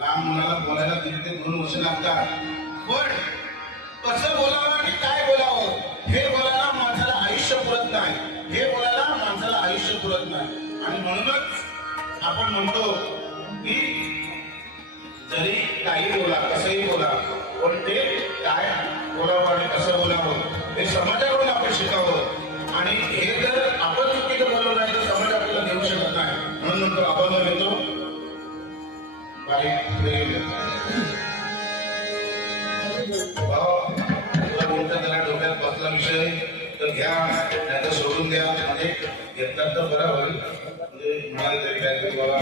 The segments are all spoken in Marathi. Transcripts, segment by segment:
लहान मुलाला बोलायला 1.5 ते 2 वर्ष लागतात, पण कसं बोलावं आणि काय बोलावं हे बोलायला माणसाला आयुष्य पुरत नाही, हे बोलायला माणसाला आयुष्य पुरत नाही. आणि म्हणूनच आपण म्हणतो की जरी काही बोला, कसंही बोला, पण ते काय बोलावं आणि कसं बोलावं हे समाजाकडून आपण शिकावं. आणि हे जर आपण चुकीचं बोललो नाही तर समाज आपल्याला देऊ शकत नाही. म्हणून म्हणतो आपण घेतो त्याला डोक्यात बसला विषय तर घ्या, नाही तर सोडून द्या. म्हणजे घेतला तर बरा होईल. म्हणजे म्हणाले तरी काहीतरी बाबा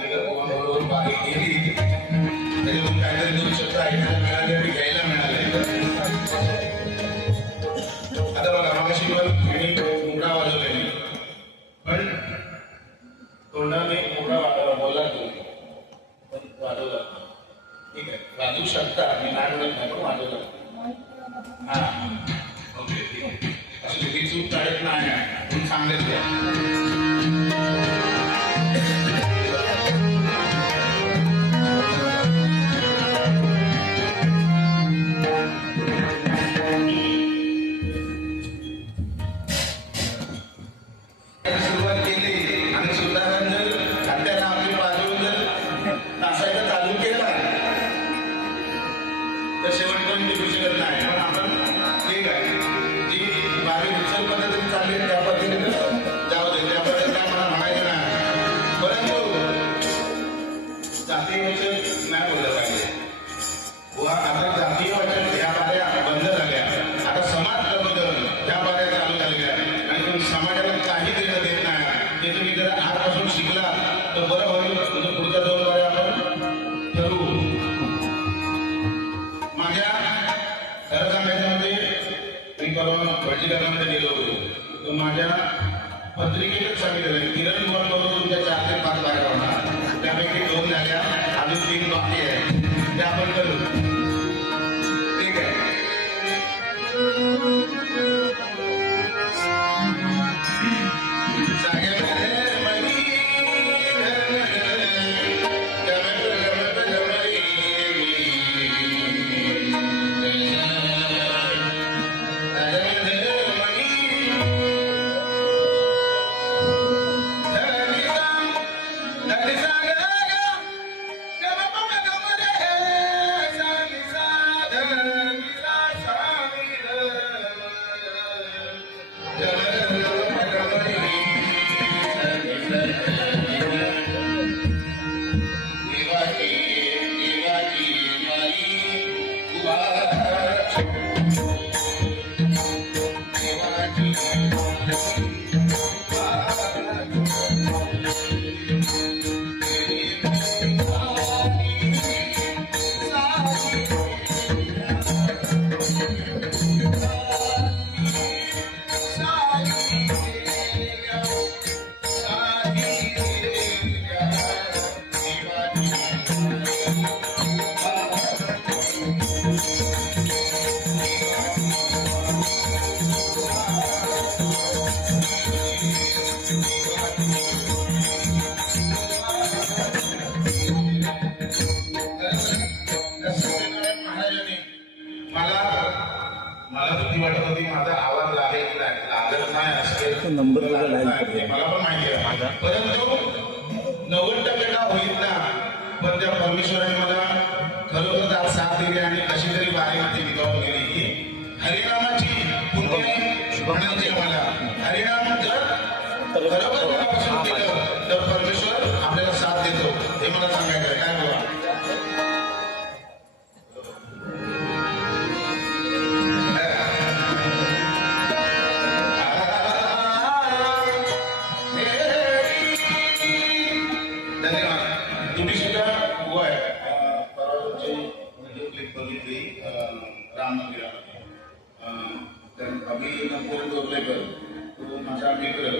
बरोबर बाकी गेली त्याच्यातून काहीतरी 2 शब्द ऐकायला मिळाले आणि घ्यायला मिळाले. आता बघा मागाशी मी मोठा वाजवले, पण तोंडाने मोठा वाजवला बोलला पण वाजवला. ठीक आहे, वाजवू शकता, मी नाही म्हणत नाही, पण वाजवला. हा ओके, ठीक आहे. अशी चुकी चूक टाळत नाही म्हणून सांगलेच द्या. माझ्या पत्रिकेत सांगितलं किरण बरोबर तुमच्या 4 ते 5 बाहेर होणार, त्यापैकी 2 झाल्या, अजून 3 बाकी आहे, ते आपण करू. ठीक आहे. नंबर मला पण माहिती आहे, परंतु 90% होईल ना. पण त्या परमेश्वराने मला खरोखर साथ दिली आणि कशी तरी बाहेर विधावून गेली की हरिनामाची पुण्य म्हणायची मला. हरिनाम जर खरोखर मनापासून केलं तर परमेश्वर आपल्याला साथ देतो, हे मला सांगायचं आहे. काय बोला? राम मंदिरामध्ये अभिनंदन तो माझा मित्र,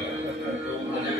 तो माझ्या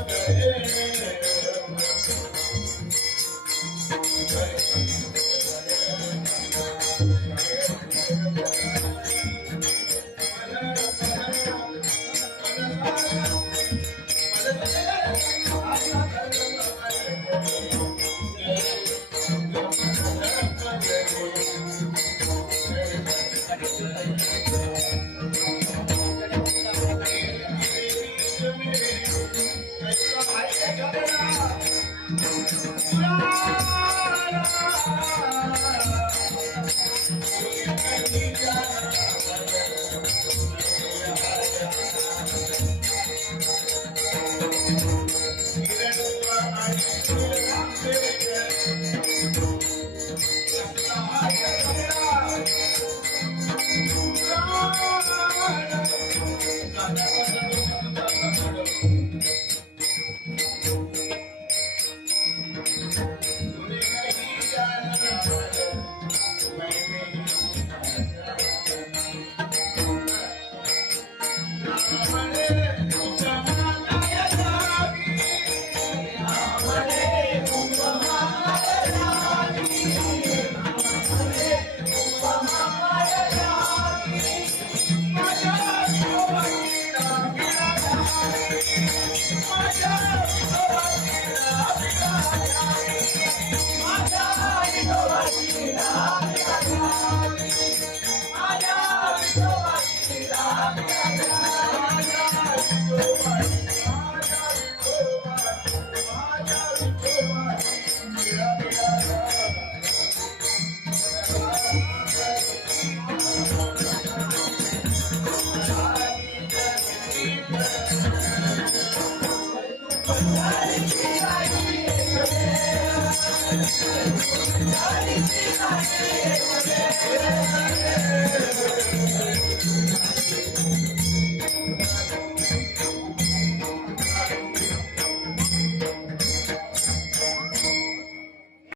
Hare